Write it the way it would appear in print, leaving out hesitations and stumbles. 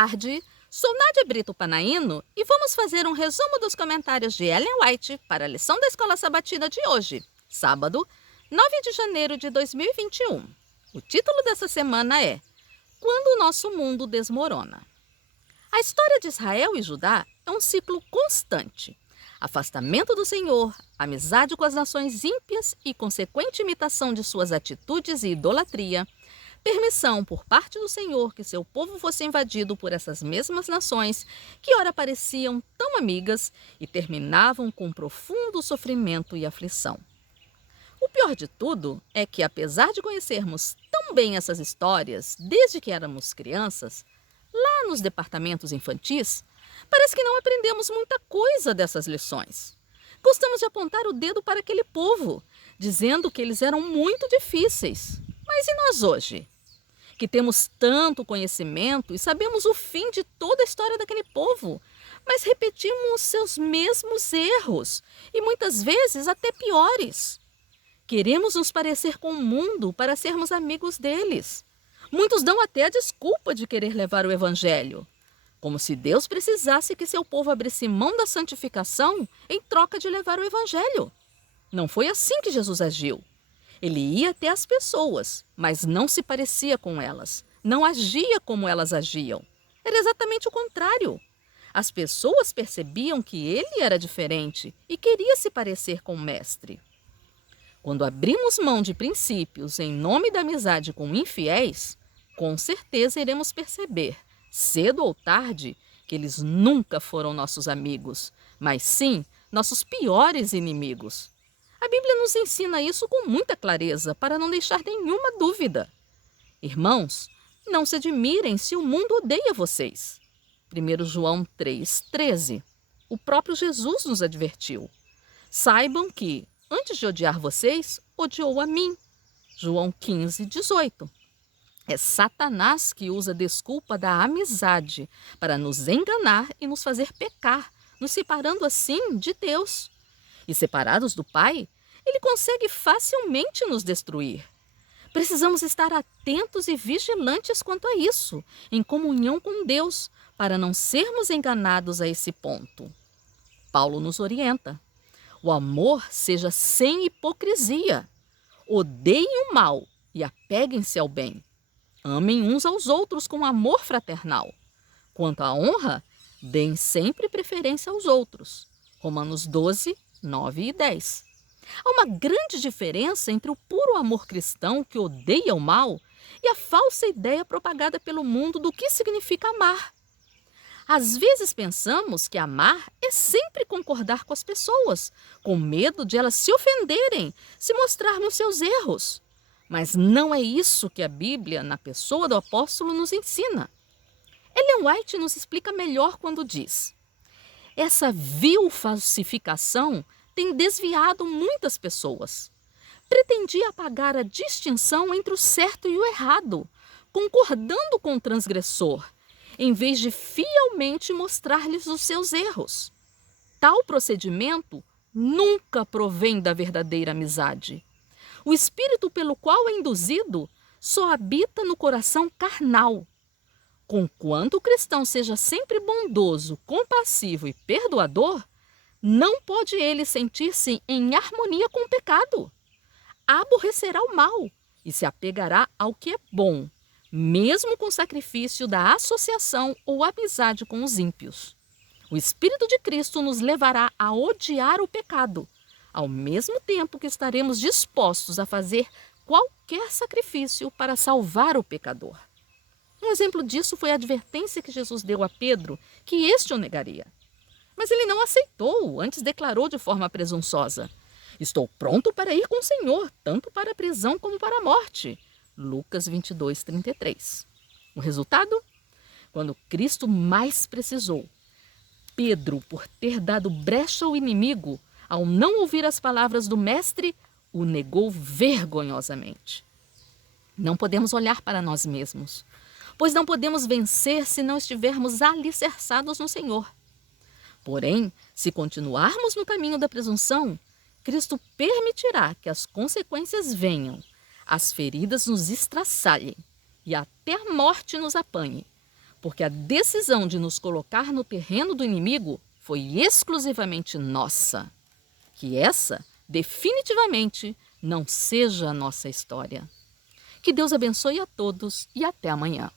tarde, sou Nádia Brito Panaino e vamos fazer um resumo dos comentários de Ellen White para a lição da Escola Sabatina de hoje, sábado, 9 de janeiro de 2021. O título dessa semana é Quando o Nosso Mundo Desmorona. A história de Israel e Judá é um ciclo constante. Afastamento do Senhor, amizade com as nações ímpias e consequente imitação de suas atitudes e idolatria, permissão por parte do Senhor que seu povo fosse invadido por essas mesmas nações, que ora pareciam tão amigas e terminavam com profundo sofrimento e aflição. O pior de tudo é que, apesar de conhecermos tão bem essas histórias desde que éramos crianças, lá nos departamentos infantis, parece que não aprendemos muita coisa dessas lições. Gostamos de apontar o dedo para aquele povo, dizendo que eles eram muito difíceis. Mas e nós hoje? Que temos tanto conhecimento e sabemos o fim de toda a história daquele povo, mas repetimos seus mesmos erros e muitas vezes até piores. Queremos nos parecer com o mundo para sermos amigos deles. Muitos dão até a desculpa de querer levar o evangelho, como se Deus precisasse que seu povo abrisse mão da santificação em troca de levar o evangelho. Não foi assim que Jesus agiu. Ele ia até as pessoas, mas não se parecia com elas, não agia como elas agiam. Era exatamente o contrário. As pessoas percebiam que ele era diferente e queria se parecer com o mestre. Quando abrimos mão de princípios em nome da amizade com infiéis, com certeza iremos perceber, cedo ou tarde, que eles nunca foram nossos amigos, mas sim nossos piores inimigos. A Bíblia nos ensina isso com muita clareza, para não deixar nenhuma dúvida. Irmãos, não se admirem se o mundo odeia vocês. 1 João 3,13. O próprio Jesus nos advertiu. Saibam que, antes de odiar vocês, odiou a mim. João 15,18. É Satanás que usa a desculpa da amizade para nos enganar e nos fazer pecar, nos separando assim de Deus. E separados do Pai, ele consegue facilmente nos destruir. Precisamos estar atentos e vigilantes quanto a isso, em comunhão com Deus, para não sermos enganados a esse ponto. Paulo nos orienta. O amor seja sem hipocrisia. Odeiem o mal e apeguem-se ao bem. Amem uns aos outros com amor fraternal. Quanto à honra, deem sempre preferência aos outros. Romanos 12, 9 e 10. Há uma grande diferença entre o puro amor cristão que odeia o mal e a falsa ideia propagada pelo mundo do que significa amar. Às vezes pensamos que amar é sempre concordar com as pessoas, com medo de elas se ofenderem se mostrarmos seus erros. Mas não é isso que a Bíblia, na pessoa do apóstolo, nos ensina. Ellen White nos explica melhor quando diz: essa vil falsificação tem desviado muitas pessoas. Pretendia apagar a distinção entre o certo e o errado, concordando com o transgressor, em vez de fielmente mostrar-lhes os seus erros. Tal procedimento nunca provém da verdadeira amizade. O espírito pelo qual é induzido só habita no coração carnal. Conquanto o cristão seja sempre bondoso, compassivo e perdoador, não pode ele sentir-se em harmonia com o pecado. Aborrecerá o mal e se apegará ao que é bom, mesmo com o sacrifício da associação ou amizade com os ímpios. O Espírito de Cristo nos levará a odiar o pecado, ao mesmo tempo que estaremos dispostos a fazer qualquer sacrifício para salvar o pecador. Um exemplo disso foi a advertência que Jesus deu a Pedro, que este o negaria. Mas ele não aceitou, antes declarou de forma presunçosa: estou pronto para ir com o Senhor, tanto para a prisão como para a morte. Lucas 22:33. O resultado? Quando Cristo mais precisou, Pedro, por ter dado brecha ao inimigo, ao não ouvir as palavras do Mestre, o negou vergonhosamente. Não podemos olhar para nós mesmos, pois não podemos vencer se não estivermos alicerçados no Senhor. Porém, se continuarmos no caminho da presunção, Cristo permitirá que as consequências venham, as feridas nos estraçalhem e até a morte nos apanhe, porque a decisão de nos colocar no terreno do inimigo foi exclusivamente nossa. Que essa, definitivamente, não seja a nossa história. Que Deus abençoe a todos e até amanhã.